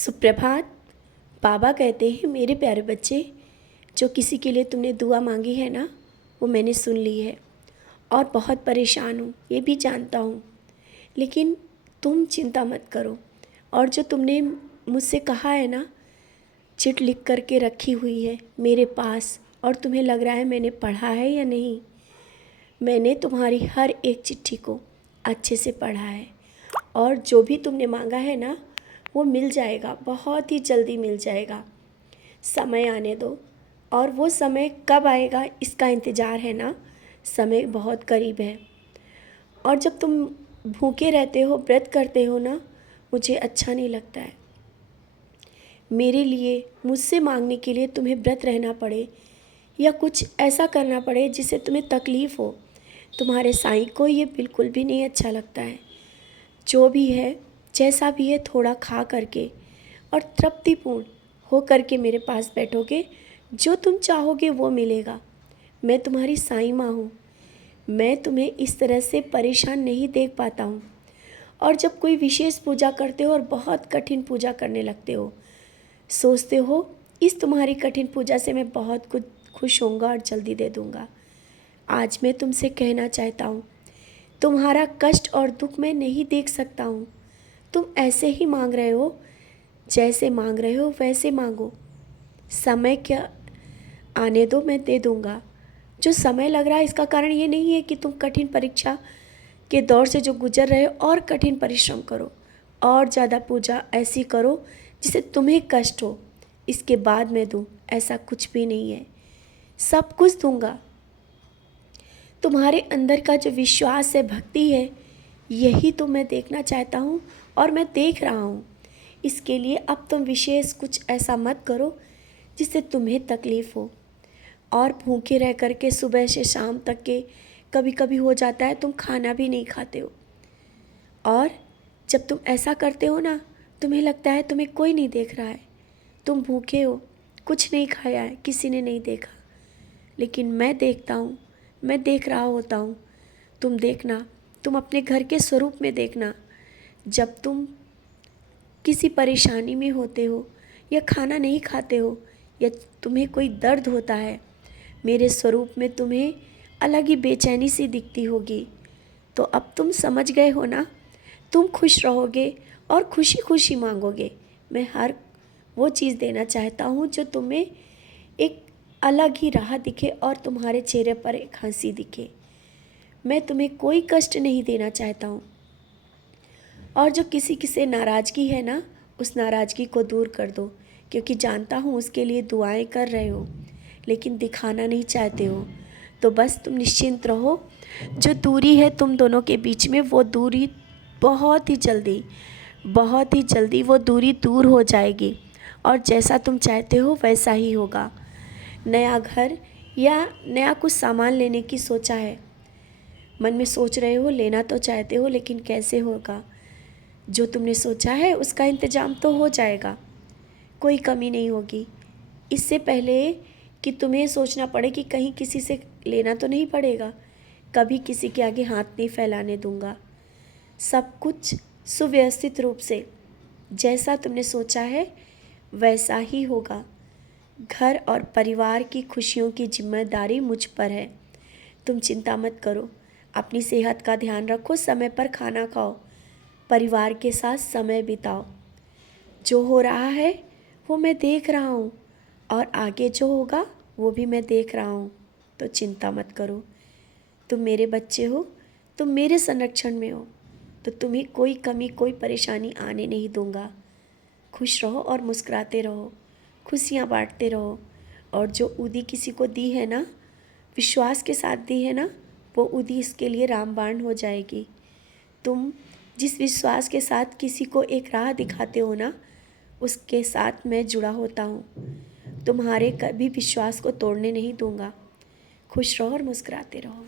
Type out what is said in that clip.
सुप्रभात। बाबा कहते हैं, मेरे प्यारे बच्चे, जो किसी के लिए तुमने दुआ मांगी है ना, वो मैंने सुन ली है और बहुत परेशान हूँ, ये भी जानता हूँ। लेकिन तुम चिंता मत करो। और जो तुमने मुझसे कहा है ना, चिट लिख करके रखी हुई है मेरे पास, और तुम्हें लग रहा है मैंने पढ़ा है या नहीं। मैंने तुम्हारी हर एक चिट्ठी को अच्छे से पढ़ा है, और जो भी तुमने मांगा है ना, वो मिल जाएगा, बहुत ही जल्दी मिल जाएगा। समय आने दो, और वो समय कब आएगा इसका इंतज़ार है ना, समय बहुत करीब है। और जब तुम भूखे रहते हो, व्रत करते हो ना, मुझे अच्छा नहीं लगता है। मेरे लिए, मुझसे मांगने के लिए तुम्हें व्रत रहना पड़े या कुछ ऐसा करना पड़े जिससे तुम्हें तकलीफ़ हो, तुम्हारे साईं को ये बिल्कुल भी नहीं अच्छा लगता है। जो भी है, जैसा भी है, थोड़ा खा करके और तृप्तिपूर्ण हो करके मेरे पास बैठोगे, जो तुम चाहोगे वो मिलेगा। मैं तुम्हारी साईं माँ हूँ। मैं तुम्हें इस तरह से परेशान नहीं देख पाता हूँ। और जब कोई विशेष पूजा करते हो और बहुत कठिन पूजा करने लगते हो, सोचते हो इस तुम्हारी कठिन पूजा से मैं बहुत कुछ खुश होऊंगा और जल्दी दे दूंगा। आज मैं तुमसे कहना चाहता हूँ, तुम्हारा कष्ट और दुख मैं नहीं देख सकता हूँ। तुम ऐसे ही मांग रहे हो, जैसे मांग रहे हो वैसे मांगो। समय क्या आने दो, मैं दे दूंगा। जो समय लग रहा है इसका कारण ये नहीं है कि तुम कठिन परीक्षा के दौर से जो गुजर रहे हो, और कठिन परिश्रम करो और ज़्यादा पूजा ऐसी करो जिससे तुम्हें कष्ट हो, इसके बाद मैं दूँ, ऐसा कुछ भी नहीं है। सब कुछ दूंगा। तुम्हारे अंदर का जो विश्वास है, भक्ति है, यही तो मैं देखना चाहता हूँ और मैं देख रहा हूँ। इसके लिए अब तुम विशेष कुछ ऐसा मत करो जिससे तुम्हें तकलीफ़ हो। और भूखे रह कर के सुबह से शाम तक के कभी कभी हो जाता है तुम खाना भी नहीं खाते हो। और जब तुम ऐसा करते हो ना, तुम्हें लगता है तुम्हें कोई नहीं देख रहा है, तुम भूखे हो, कुछ नहीं खाया है, किसी ने नहीं देखा। लेकिन मैं देखता हूँ, मैं देख रहा होता हूँ। तुम देखना, तुम अपने घर के स्वरूप में देखना। जब तुम किसी परेशानी में होते हो या खाना नहीं खाते हो या तुम्हें कोई दर्द होता है, मेरे स्वरूप में तुम्हें अलग ही बेचैनी सी दिखती होगी। तो अब तुम समझ गए हो ना, तुम खुश रहोगे और खुशी खुशी मांगोगे। मैं हर वो चीज़ देना चाहता हूँ जो तुम्हें एक अलग ही राह दिखे और तुम्हारे चेहरे पर एक हंसी दिखे। मैं तुम्हें कोई कष्ट नहीं देना चाहता हूँ। और जो किसी से नाराज़गी है ना, उस नाराज़गी को दूर कर दो, क्योंकि जानता हूँ उसके लिए दुआएं कर रहे हो, लेकिन दिखाना नहीं चाहते हो। तो बस तुम निश्चिंत रहो। जो दूरी है तुम दोनों के बीच में, वो दूरी बहुत ही जल्दी वो दूरी दूर हो जाएगी, और जैसा तुम चाहते हो वैसा ही होगा। नया घर या नया कुछ सामान लेने की सोचा है, मन में सोच रहे हो, लेना तो चाहते हो, लेकिन कैसे होगा। जो तुमने सोचा है उसका इंतज़ाम तो हो जाएगा, कोई कमी नहीं होगी। इससे पहले कि तुम्हें सोचना पड़े कि कहीं किसी से लेना तो नहीं पड़ेगा, कभी किसी के आगे हाथ नहीं फैलाने दूंगा। सब कुछ सुव्यवस्थित रूप से जैसा तुमने सोचा है वैसा ही होगा। घर और परिवार की खुशियों की जिम्मेदारी मुझ पर है। तुम चिंता मत करो, अपनी सेहत का ध्यान रखो, समय पर खाना खाओ, परिवार के साथ समय बिताओ। जो हो रहा है वो मैं देख रहा हूँ, और आगे जो होगा वो भी मैं देख रहा हूँ। तो चिंता मत करो, तुम मेरे बच्चे हो, तुम मेरे संरक्षण में हो, तो तुम्हें कोई कमी, कोई परेशानी आने नहीं दूंगा। खुश रहो और मुस्कुराते रहो, खुशियाँ बांटते रहो। और जो उदी किसी को दी है ना, विश्वास के साथ दी है ना, वो उदी इसके लिए रामबाण हो जाएगी। तुम जिस विश्वास के साथ किसी को एक राह दिखाते हो ना, उसके साथ मैं जुड़ा होता हूँ। तुम्हारे कभी विश्वास को तोड़ने नहीं दूंगा। खुश रहो और मुस्कुराते रहो।